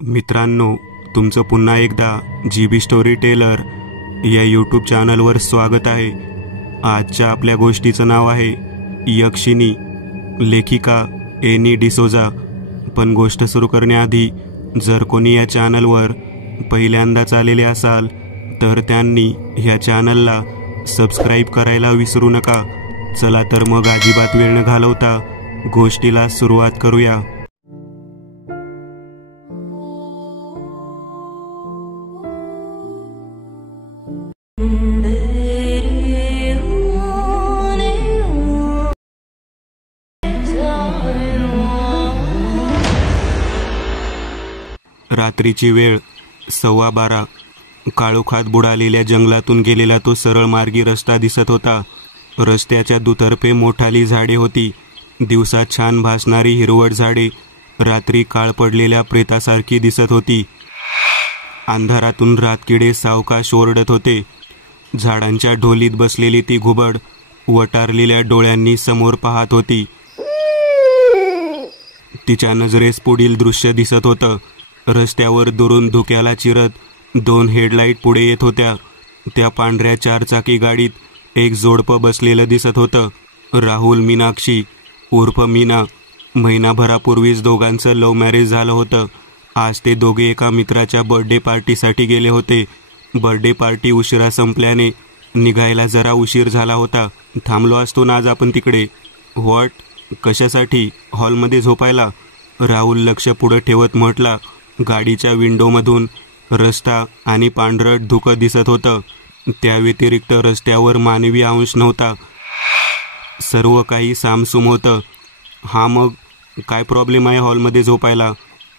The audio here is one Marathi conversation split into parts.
मित्रांनो, तुमचं पुन्हा एकदा GB स्टोरी टेलर या यूट्यूब चॅनलवर स्वागत आहे। आजच्या आपल्या गोष्टीचं नाव आहे यक्षिणी, लेखिका एनी डिसोजा। पण गोष्ट सुरू करण्याआधी जर कोणी या चॅनलवर पहिल्यांदाच आलेले असाल तर त्यांनी ह्या चॅनलला सबस्क्राईब करायला विसरू नका। चला तर मग अजिबात वेळ न घालवता गोष्टीला सुरुवात करूया। रात्रीची वेळ 12:15। काळोखात बुडालेल्या जंगलातून गेलेला तो सरळ मार्गी रस्ता दिसत होता। रस्त्याच्या दुतर्फे मोठाली झाडे होती। दिवसात छान भासणारी हिरवट झाडे रात्री काळ पडलेल्या प्रेतासारखी दिसत होती। अंधारातून रातकिडे सावकाश ओरडत होते। झाडांच्या ढोलीत बसलेली ती घुबड वटारलेल्या डोळ्यांनी समोर पाहत होती। तिच्या नजरेस पुढील दृश्य दिसत होतं। रस्त्यावर दुरून धुक्याला चिरत 2 हेडलाईट पुढे येत होत्या। त्या पांढऱ्या 4-चाकी गाडीत एक जोडपं बसलेलं दिसत होतं। राहुल मीनाक्षी उर्फ मीना। महिनाभरापूर्वीच दोघांचं लव्ह मॅरेज झालं होतं। आज ते दोघे एका मित्राच्या बर्थडे पार्टीसाठी गेले होते। बर्थडे पार्टी उशिरा संपल्याने निघायला जरा उशीर झाला होता। थांबलो असतो ना आज आपण तिकडे। व्हॉट? कशासाठी? हॉलमध्ये झोपायला? राहुल लक्ष पुढे ठेवत म्हटला। गाडीच्या विंडोमधून रस्ता आणि पांढरट धुकं दिसत होतं। त्या व्यतिरिक्त रस्त्यावर मानवी अंश नव्हता। सर्व काही सामसूम होतं। हा, मग काय प्रॉब्लेम आहे हॉलमध्ये झोपायला?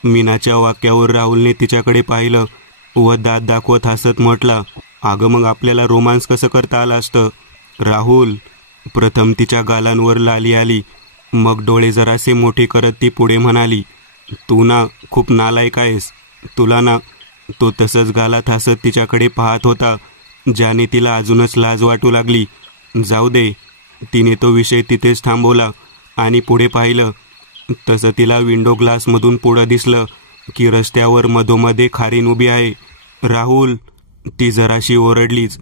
मीनाच्या वाक्यावर राहुलने तिच्याकडे पाहिलं व दात दाखवत हसत म्हटला, अगं मग आपल्याला रोमांस कसं करता आलं असतं? राहुल, प्रथम तिच्या गालांवर लाली आली, मग डोळे जरासे मोठे करत ती पुढे म्हणाली, तू ना खूप नालायक आहेस। तुला ना? तो तसंच गालात हसत तिच्याकडे पाहत होता, ज्याने तिला अजूनच लाज वाटू लागली। जाऊ दे, तिने तो विषय तिथेच थांबवला आणि पुढे पाहिलं। तसं तिला विंडो ग्लासमधून पुढं दिसलं की रस्त्यावर मधोमध्ये खारीन उभी आहे। राहुल, ती जराशी ओरडलीच।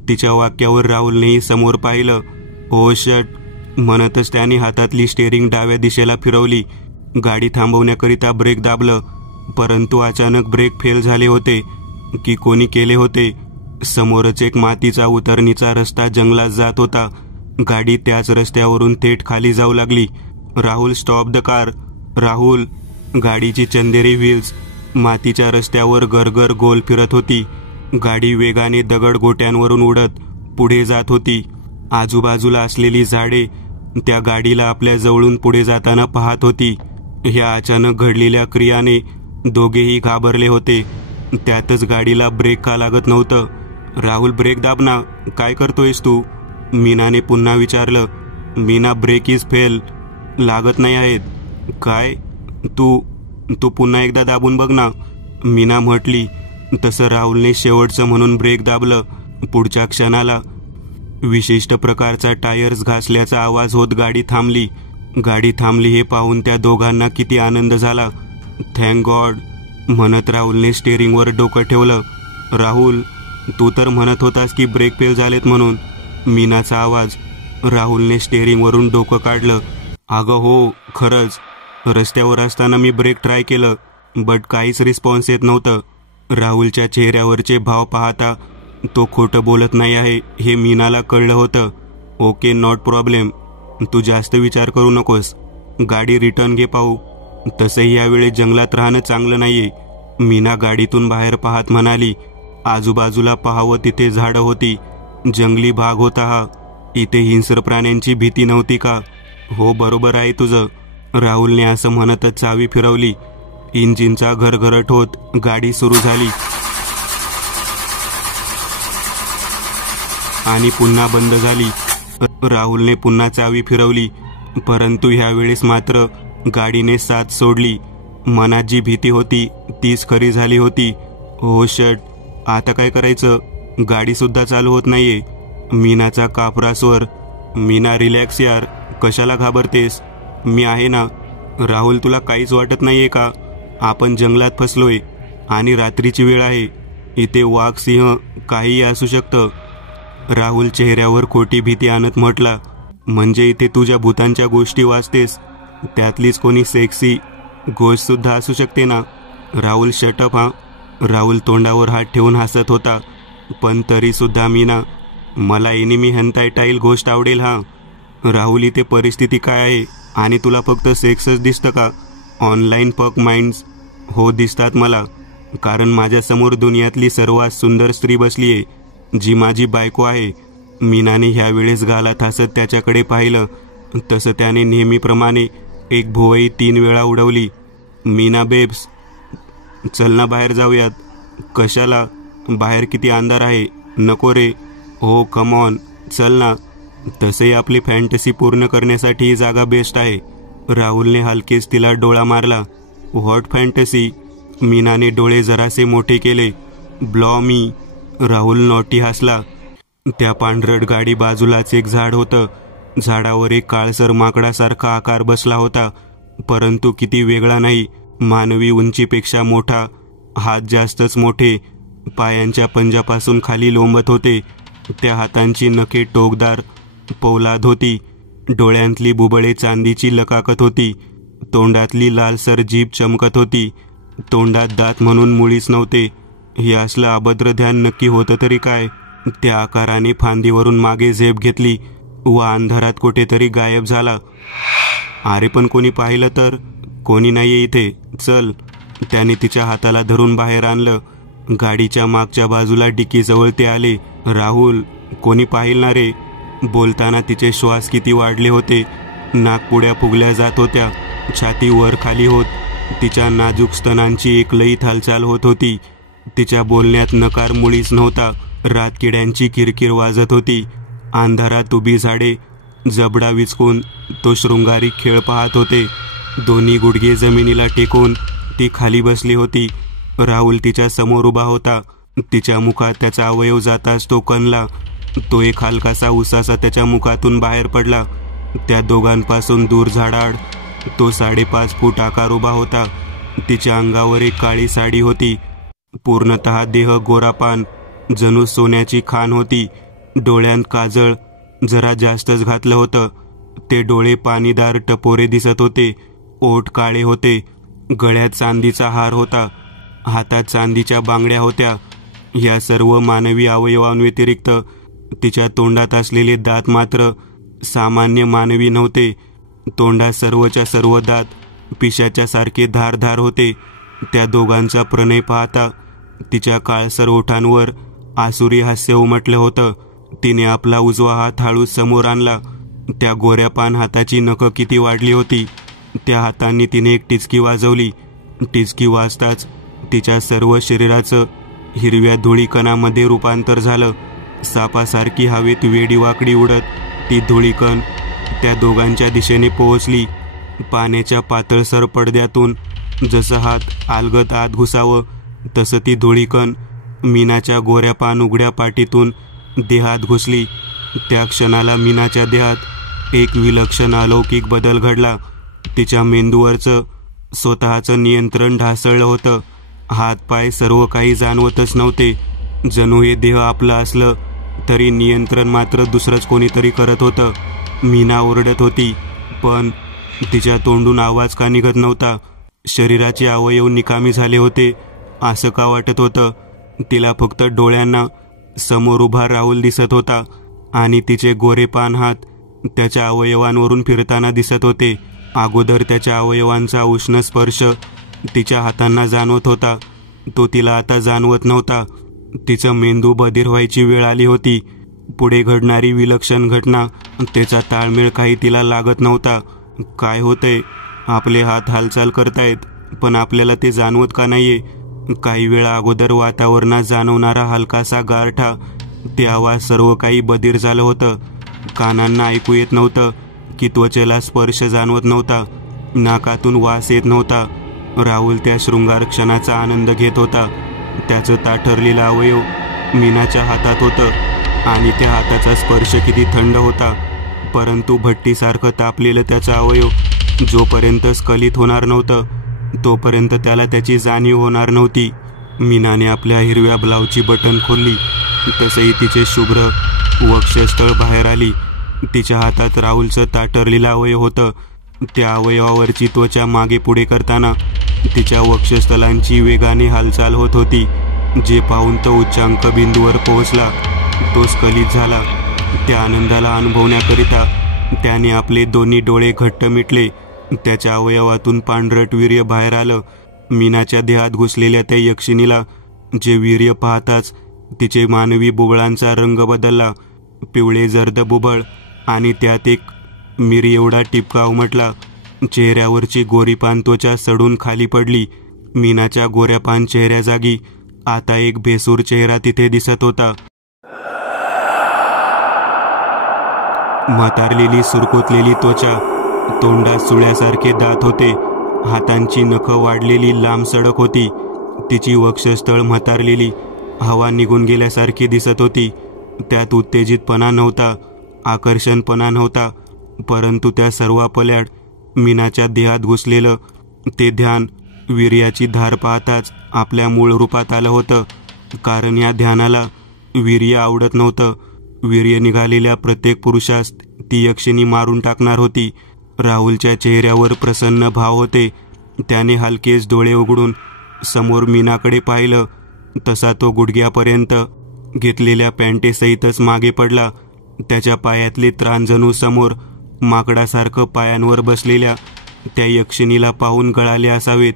तिच्या वाक्यावर राहुलनेही समोर पाहिलं। ओ शट म्हणतच त्याने हातातली स्टेअरिंग डाव्या दिशेला फिरवली। गाडी थांबवण्याकरिता ब्रेक दाबलं, परंतु अचानक ब्रेक फेल झाले होते की कोणी केले होते? समोरच एक मातीचा उतरणीचा रस्ता जंगलात जात होता। गाडी त्याच रस्त्यावरून थेट खाली जाऊ लागली। Rahul, stop the car. Rahul. गाडीची चंदेरी व्हील्स मातीच्या रस्त्यावर गरगर गोल फिरत होती। गाडी वेगाने दगड गोट्यांवरून उडत पुढे जात होती। आजूबाजूला असलेली झाडे त्या गाडीला आपल्या जवळून पुढे जाताना पाहत होती। ह्या अचानक घडलेल्या क्रियाने दोघेही घाबरले होते। त्यातच गाडीला ब्रेक का लागत नव्हतं? राहुल, ब्रेक दाब ना, काय करतोयस तू? मीनाने पुन्हा विचारलं। मीना, ब्रेक इज फेल, लागत नाही आहेत। काय? तू पुन्हा एकदा दाबून बघ ना, मीना म्हटली। तसं राहुलने शेवटचं म्हणून ब्रेक दाबलं। पुढच्या क्षणाला विशिष्ट प्रकारचा टायर्स घासल्याचा आवाज होत गाडी थांबली। गाडी थांबली हे पाहून त्या दोघांना किती आनंद झाला। थँक गॉड म्हणत राहुलने स्टेअरिंगवर डोकं ठेवलं। राहुल, तू तर म्हणत होतास की ब्रेक फेल झालेत म्हणून। मीनाचा आवाज। राहुलने स्टेअरिंगवरून डोकं काढलं। अगं हो, खरंच रस्त्यावर असताना मी ब्रेक ट्राय केलं, बट काहीच रिस्पॉन्स येत नव्हतं। राहुलच्या चेहऱ्यावरचे भाव पाहता तो खोटं बोलत नाही आहे हे मीनाला कळलं होतं। ओके, नॉट प्रॉब्लेम, तू जास्त विचार करू नकोस, गाडी रिटर्न घे पाहू। तसंही यावेळी जंगलात राहणं चांगलं नाहीये, मीना गाडीतून बाहेर पाहत म्हणाली। आजूबाजूला पाहावं तिथे झाडं होती, जंगली भाग होता हा। इथे हिंस्र प्राण्यांची भीती नव्हती का? हो, बरोबर आहे तुझं, राहुलने असं म्हणतच चावी फिरवली। इंजिनचा घरघरट होत गाडी सुरू झाली आणि पुन्हा बंद झाली। राहुलने पुन्हा चावी फिरवली, परंतु ह्यावेळेस मात्र गाडीने साथ सोडली। मनात जी भीती होती तीच खरी झाली होती। हो शट, आता काय करायचं? गाडी सुद्धा चालू होत नाहीये। मीनाचा कापरा स्वर। मीना, रिलॅक्स यार, कशाला घाबरतेस? मी आहे ना। राहुल, तुला काहीच वाटत नाहीये का? आपण जंगलात फसलोय आणि रात्रीची वेळ आहे. इथे वाघ सिंह काहीही असू शकतं. राहुल चेहऱ्यावर खोटी भीती आणत म्हटला, म्हणजे इथे तुझ्या भूतांच्या गोष्टी वाचतेस? त्यातलीच कोणी सेक्सी गोष्ट सुद्धा असू शकते ना? राहुल शटअप हा. राहुल तोंडावर हात ठेवून हसत होता. पण तरी सुद्धा मीना, मला एनिमी हंतायटाईल गोष्ट आवडेल हा. राहुल, इथे परिस्थिती काय आहे आणि तुला फक्त सेक्सच दिसतं का? ऑनलाईन पक माइंड्स हो दिसतात मला, कारण माझ्यासमोर दुनियातली सर्वात सुंदर स्त्री बसली आहे, जी माझी बायको आहे. मीनाने ह्या वेळेस गालात हसत त्याच्याकडे पाहिलं. तसं त्याने नेहमीप्रमाणे एक भुवई 3 वेळा उडवली. मीना बेब्स, चल ना बाहेर जाऊयात. कशाला? बाहेर किती अंधार आहे. नको रे. हो कम ऑन, चल ना. तसेही आपली फॅन्टसी पूर्ण करण्यासाठी ही जागा बेस्ट आहे. राहुलने हलकेच तिला डोळा मारला. What fantasy? मीनाने डोळे जरासे मोठे केले. ब्लॉ मी. राहुल नॉटी हसला. त्या पांढरट गाडी बाजूलाच एक झाड होतं. झाडावर एक काळसर माकडासारखा आकार बसला होता, परंतु किती वेगळा नाही. मानवी उंचीपेक्षा मोठा, हात जास्तच मोठे, पायांच्या पंजापासून खाली लोंबत होते. त्या हातांची नखे टोकदार पोलाद होती. डोळ्यांतली बुबळे चांदीची लकाकत होती. तोंडातली लालसर जीभ चमकत होती. तोंडात दात म्हणून मुळीच नव्हते. हे असलं अभद्र ध्यान नक्की होतं तरी काय? त्या आकाराने फांदीवरून मागे झेप घेतली व अंधारात कुठेतरी गायब झाला. अरे पण कोणी पाहिलं तर? कोणी नाहीये इथे, चल. त्याने तिच्या हाताला धरून बाहेर आणलं. गाडीच्या मागच्या बाजूला डिकीजवळ ते आले. राहुल, कोणी पाहिलं ना रे? बोलताना तिचे श्वास किती वाढले होते. नाकपुड्या फुगल्या जात होत्या. छाती वर खाली होत. तिच्या नाजूक स्तनांची एक लयीत हालचाल होत होती. तिच्या बोलण्यात नकार मुळीच नव्हता. रातकिड्यांची किरकिर वाजत होती. अंधारात उभी झाडे जबडा विचकून तो शृंगारिक खेळ पाहत होते. दोन्ही गुडघे जमिनीला टेकून ती खाली बसली होती. राहुल तिच्या समोर उभा होता. तिच्या मुखात त्याचा अवयव जाताच तो कणला. तो एक हलकासा उसासा त्याच्या मुखातून बाहेर पडला. त्या दोघांपासून दूर झाडाआड तो 5.5 फूट आकार उभा होता. तिच्या अंगावर एक काळी साडी होती. पूर्णतः देह गोरापान, जणू सोन्याची खाण होती. डोळ्यांत काजळ जरा जास्तच घातलं होतं. ते डोळे पाणीदार टपोरे दिसत होते. ओठ काळे होते. गळ्यात चांदीचा हार होता. हातात चांदीच्या बांगड्या होत्या. या सर्व मानवी अवयवांव्यतिरिक्त तिच्या तोंडात असलेले दात मात्र सामान्य मानवी नव्हते. तोंडात सर्वच्या सर्व दात पिशाच्या सारखे धारधार होते. त्या दोघांचा प्रणय पाहता तिच्या काळसर ओठांवर आसुरी हास्य उमटलं होतं. तिने आपला उजवा हात हळूच समोर आणला. त्या गोऱ्या पान हाताची नखं किती वाढली होती. त्या हातांनी तिने एक टिचकी वाजवली. टिचकी वाजताच तिच्या सर्व शरीराचं हिरव्या धुळीकणामध्ये रूपांतर झालं. सापासारखी हवेत वेडीवाकडी उडत ती धुळीकण त्या दोघांच्या दिशेने पोहोचली. पाण्याच्या पातळसर पडद्यातून जसं हात अलगद आत घुसावं तसं ती धुळीकण मीनाच्या गोऱ्या पान उघड्या पाठीतून देहात घुसली. त्या क्षणाला मीनाच्या देहात एक विलक्षण अलौकिक बदल घडला. तिच्या मेंदूवरचं स्वतःचं नियंत्रण ढासळलं होतं. हात पाय सर्व काही जाणवतच नव्हते. जणू हे देह आपलं असलं तरी नियंत्रण मात्र दुसरंच कोणीतरी करत होतं. मीना ओरडत होती, पण तिच्या तोंडून आवाज का निघत नव्हता. शरीराचे अवयव निकामी झाले होते असं का वाटत होतं. तिला फक्त डोळ्यांना समोर उभा राहुल दिसत होता आणि तिचे गोरेपान हात त्याच्या अवयवांवरून फिरताना दिसत होते. अगोदर त्याच्या अवयवांचा उष्ण स्पर्श तिच्या हातांना जाणवत होता, तो तिला आता जाणवत नव्हता. तिचं मेंदू बधीर व्हायची वेळ आली होती. पुढे घडणारी विलक्षण घटना, त्याचा ताळमेळ काही तिला लागत नव्हता. काय होतंय? आपले हात हालचाल करतायत, पण आपल्याला ते जाणवत का नाहीये? काही वेळा अगोदर वातावरणात जाणवणारा हलकासा गारठा, ते आवाज, सर्व काही बधीर झालं होतं. कानांना ऐकू येत नव्हतं की त्वचेला स्पर्श जाणवत नव्हता. नाकातून वास येत नव्हता. राहुल त्या शृंगार क्षणाचा आनंद घेत होता. त्याचं ताठरलेलं अवयव मीनाच्या हातात होतं आणि त्या हाताचा स्पर्श किती थंड होता. परंतु भट्टीसारखं तापलेलं त्याचा अवयव जोपर्यंत स्खलित होणार नव्हतं तोपर्यंत त्याला त्याची जाणीव होणार नव्हती. मीनाने आपल्या हिरव्या ब्लाऊजची बटन खोलली. तसंही तिचे शुभ्र वक्षस्थळ बाहेर आली. तिच्या हातात राहुलचं ताठरलेलं अवयव होतं. त्या अवयवावरची त्वचा मागे पुढे करताना तिच्या वक्षस्थलांची वेगाने हालचाल होत होती. जे पाहून तो उच्चांक बिंदूवर पोहोचला. तो स्खलित झाला. त्या आनंदाला अनुभवण्याकरिता त्याने आपले दोन्ही डोळे घट्ट मिटले. त्याच्या अवयवातून पांढरट वीर्य बाहेर आलं. मीनाच्या देहात घुसलेल्या त्या यक्षिणीला जे वीर्य पाहताच तिचे मानवी बुबळांचा रंग बदलला. पिवळे जर्द बुबळ आणि त्यात एक मिरी एवढा टिपका उमटला. चेहऱ्यावरची गोरीपान त्वचा सडून खाली पडली. मीनाच्या गोऱ्यापान चेहऱ्याजागी आता एक भेसूर चेहरा तिथे दिसत होता. म्हातारलेली सुरकुतलेली त्वचा, तोंडात सुळ्यासारखे दात होते. हातांची नखं वाढलेली लांब सडक होती. तिची वक्षस्थळ म्हातारलेली, हवा निघून गेल्यासारखी दिसत होती. त्यात उत्तेजितपणा नव्हता, आकर्षणपणा नव्हता, परंतु त्या सर्व पल्याड मीनाच्या देहात घुसलेलं ते ध्यान, वीर्याची धार पाहताच आपल्या मूळ रूपात आलं होतं. कारण या ध्यानाला वीर्य आवडत नव्हतं. वीर्य निघालेल्या प्रत्येक पुरुषास ती यक्षिणी मारून टाकणार होती. राहुलच्या चेहऱ्यावर प्रसन्न भाव होते. त्याने हलकेच डोळे उघडून समोर मीनाकडे पाहिलं. तसा तो गुडघ्यापर्यंत घेतलेल्या पॅन्टेसहितच मागे पडला. त्याच्या पायातले त्राण जणू समोर माकडासारखं पायांवर बसलेल्या त्या यक्षिणीला पाहून गळाले असावेत.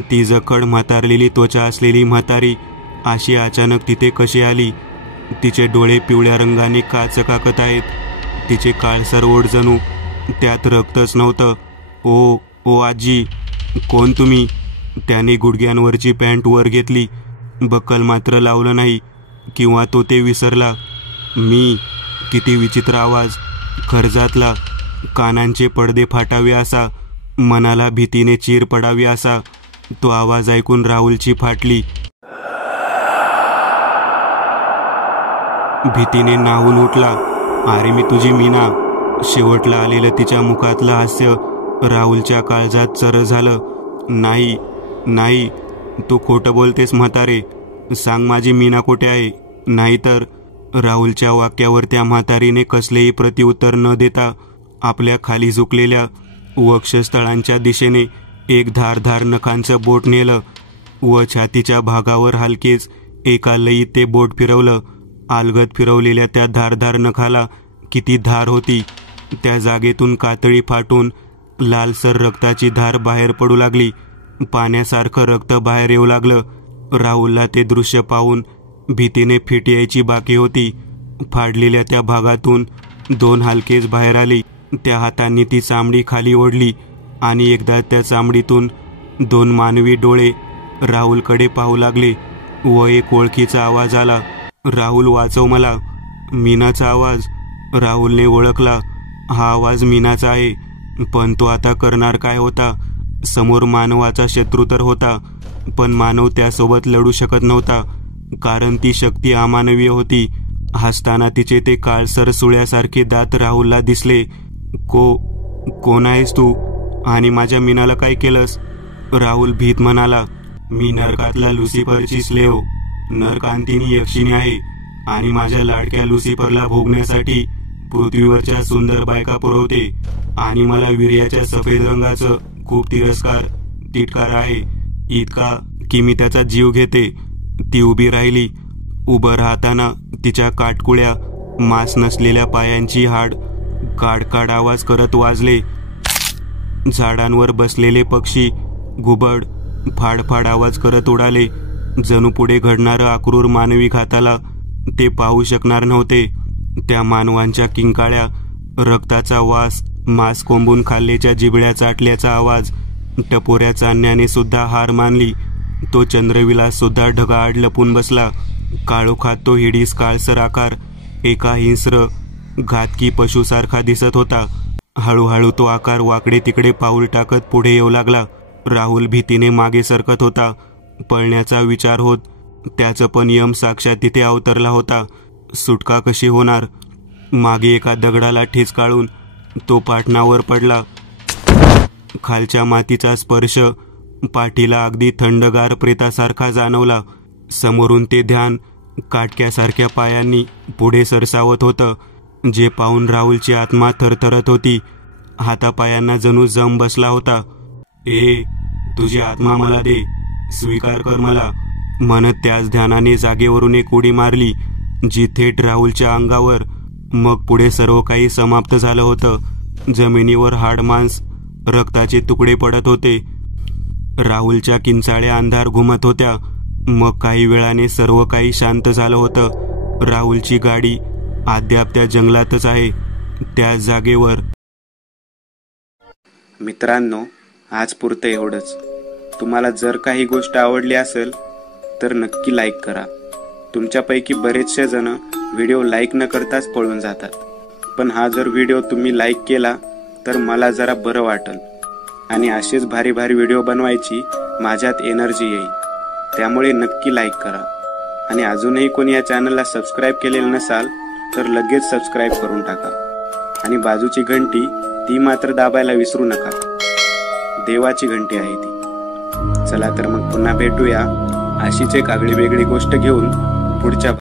ती जखड म्हातारलेली त्वचा असलेली म्हातारी अशी अचानक तिथे कशी आली? तिचे डोळे पिवळ्या रंगाने का चकाकत आहेत? तिचे काळसर ओठ जणू त्यात रक्तच नव्हतं. ओ ओ आजी, कोण तुम्ही? त्याने गुडघ्यांवरची पॅन्ट वर घेतली. बक्कल मात्र लावलं नाही, किंवा तो ते विसरला. मी? किती विचित्र आवाज, खर्जातला, कानांचे पडदे फाटावे असा, मनाला भीतीने चीर पडावी असा. तो आवाज ऐकून राहुलची फाटली. भीतीने नाहून उठला. अरे मी तुझी मीना. शेवटला आलेलं तिच्या मुखातलं हास्य राहुलच्या काळजात चर झालं. नाही नाही, तू खोटं बोलतेस म्हातारे. सांग माझी मीना कुठे आहे? नाहीतर. राहुलच्या वाक्यावर त्या म्हातारीने कसलेही प्रत्युत्तर न देता आपल्या खाली झुकलेल्या वक्षस्थळांच्या दिशेने एक धारधार नखांचं बोट नेलं व छातीच्या भागावर हलकेच एका लयीत ते बोट फिरवलं. अलगद फिरवलेल्या त्या धारधार नखाला किती धार होती. त्या जागेतून कातळी फाटून लालसर रक्ताची धार बाहेर पडू लागली. पाण्यासारखं रक्त बाहेर येऊ लागलं. राहुलला ते दृश्य पाहून भीतीने फिट यायची बाकी होती. फाडलेल्या त्या भागातून दोन हालकेच बाहेर आली. त्या हातांनी ती चामडी खाली ओढली आणि एकदा त्या चामडीतून दोन मानवी डोळे राहुलकडे पाहू लागले व एक ओळखीचा आवाज आला. राहुल, वाचव मला. मीनाचा आवाज. राहुलने ओळखला. हा आवाज मीनाचा आहे. पण तो आता करणार काय होता? समोर मानवाचा शत्रू तर होता, पण मानव त्यासोबत लढू शकत नव्हता, कारण ती शक्ती अमानवीय होती. हसताना तिचे ते काळसर सुळ्यासारखे दात राहुलला दिसले. कोण आहेस तू? आणि माझ्या मीनाला काय केलंस? राहुल भीत म्हणाला. मी नरकातला लुसिफरची स्लेव, नरकांतिनी यक्षिणी आहे आणि माझ्या लाडक्या लुसिफरला भोगण्यासाठी पृथ्वीवरच्या सुंदर बायका पुरवते. आणि मला वीर्याच्या सफेद रंगाचं खूप तिटकार आहे, इतका की मी त्याचा जीव घेते. ती उभी राहिली. उभं राहताना तिच्या काटकुळ्या मांस नसलेल्या पायांची हाड काड आवाज करत वाजले. झाडांवर बसलेले पक्षी घुबड फाडफाड आवाज करत उडाले. जणू पुढे घडणारं अक्रूर मानवी घाताला ते पाहू शकणार नव्हते. त्या मानवांच्या किंकाळ्या, रक्ताचा वास, मांस कोंबून खाल्ल्याच्या जिबड्या चाटल्याचा आवाज, टपोऱ्या चांदण्याने सुद्धा हार मानली. तो चंद्रविलास सुद्धा ढगाआड लपून बसला. काळोखात तो हिडीस काळसर आकार एका हिंस्र घातकी पशुसारखा दिसत होता. हळूहळू तो आकार वाकडे तिकडे पाऊल टाकत पुढे येऊ लागला. राहुल भीतीने मागे सरकत होता. पळण्याचा विचार होत त्याचं पण यम साक्षात तिथे अवतरला होता. सुटका कशी होणार? मागे एका दगडाला ठिचकाळून तो पाटणावर पडला. खालच्या मातीचा स्पर्श पाठीला अगदी थंडगार प्रेतासारखा जाणवला. समोरून ते ध्यान काटक्यासारख्या पायांनी पुढे सरसावत होतं, जे पाहून राहुलची आत्मा थरथरत होती. हातापायांना जणू जम बसला होता. तुझी आत्मा मला दे, स्वीकार कर मला, म्हणत त्याच ध्यानाने जागेवरून एक उडी मारली, जी थेट राहुलच्या अंगावर. मग पुढे सर्व काही समाप्त झालं होतं. जमिनीवर हाडमांस, रक्ताचे तुकडे पडत होते. राहुलच्या किंचाळ्या अंधार घुमत होत्या. मग काही वेळाने सर्व काही शांत झालं होतं. राहुलची गाडी अद्याप त्या जंगलातच आहे, त्या जागेवर. मित्रांनो, आज पुरतं एवढंच. तुम्हाला जर काही गोष्ट आवडली असेल तर नक्की लाईक करा. तुमच्यापैकी बरेचसे जण व्हिडिओ लाईक न करताच पळून जातात, पण हा जर व्हिडिओ तुम्ही लाईक केला तर मला जरा बरं वाटेल आणि असेच भारी भारी व्हिडिओ बनवायची माझ्यात एनर्जी येईल. त्यामुळे नक्की लाईक करा. आणि अजूनही कोणी या चॅनलला सबस्क्राईब केलेलं नसाल तर लगेच सबस्क्राईब करून टाका. आणि बाजूची घंटी ती मात्र दाबायला विसरू नका. देवाची घंटी आहे ती. चला तर मग पुन्हा भेटूया अशीच एक आगळी वेगळी गोष्ट घेऊन पुढच्या